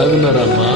ఎలాగున్నారమ్మా?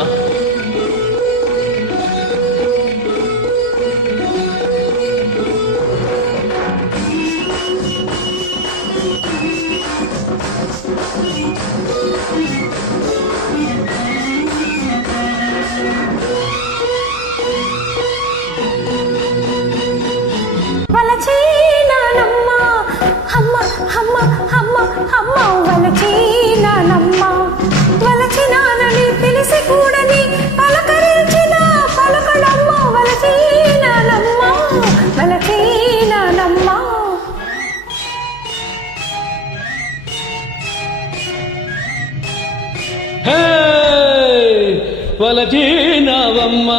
వలచినావమ్మ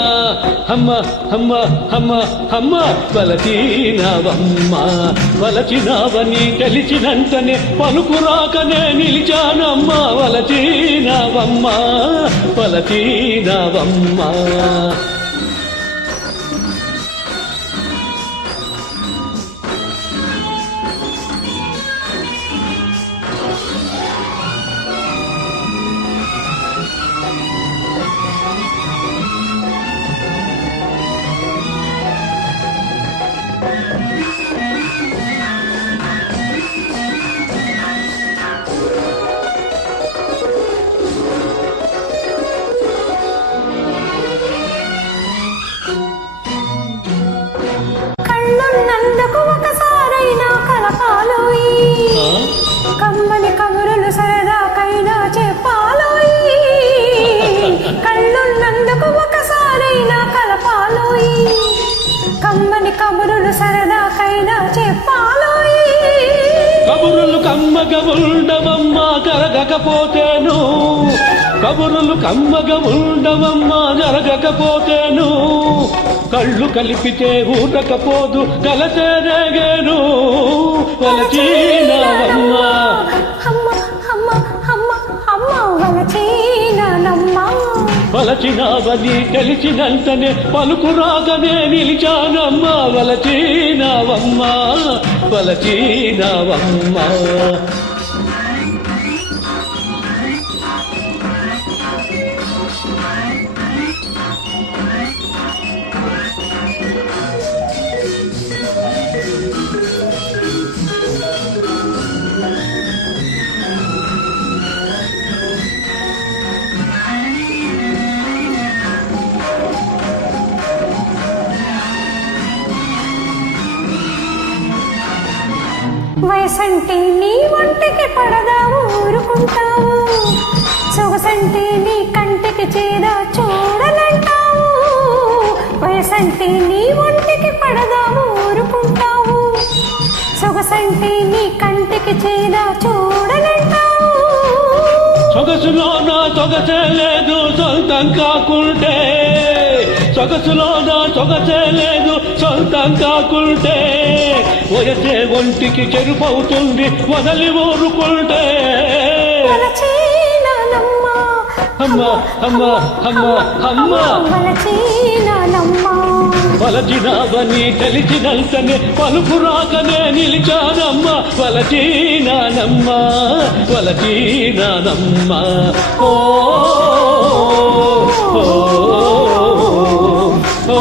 అమ్మ అమ్మ అమ్మ అమ్మ వలచినావమ్మ వలచినావని తెలిసినంతనే పలుకురాకనే నిలిచానమ్మ వలచినావమ్మ వలచినావమ్మ కమ్మని కబురులు సరదాకైనా చెప్పాలోయి కళ్ళున్నందుకు ఒకసారైనా కలపాలోయి కమ్మని కబురులు సరదాకైనా చెప్పాలోయి కబురులు కమ్మగా ఉండవమ్మా కరగకపోతేను కబురులు కమ్మగా ఉండవమ్మా జరగకపోతేను కళ్ళు కలిపితే ఊరకపోదు కలతేరేగేను వలచినావమ్మ వలచినావని తెలిసినంతనే పలుకురాగనే నిలిచానమ్మ వలచినావమ్మ వలచినావమ్మ వయసంటే నీ ఒంటికి పడదావు ఊరుకుంటావు సొగసంటే నీ కంటికి చేదా చూడనంటావు వయసంటే నీ ఒంటికి పడదావు ఊరుకుంటావు సొగసంటే నీ కంటికి చేదా చూడనంటావు సొగసులో నా సొగసే లేదు సొంతం కాకుంటే సొగసులో నా సొగసే లేదు సొంతం కాకుంటే వయసే ఒంటికి చెరుపవుతుంది వదలి ఊరుకుంటే అమ్మ అమ్మ అమ్మ అమ్మ వలచినావని తెలిసినంతనే పలుకురాకనే నిలిచానమ్మ వలచినానమ్మ వలచినానమ్మ ఓ ఓ ఓ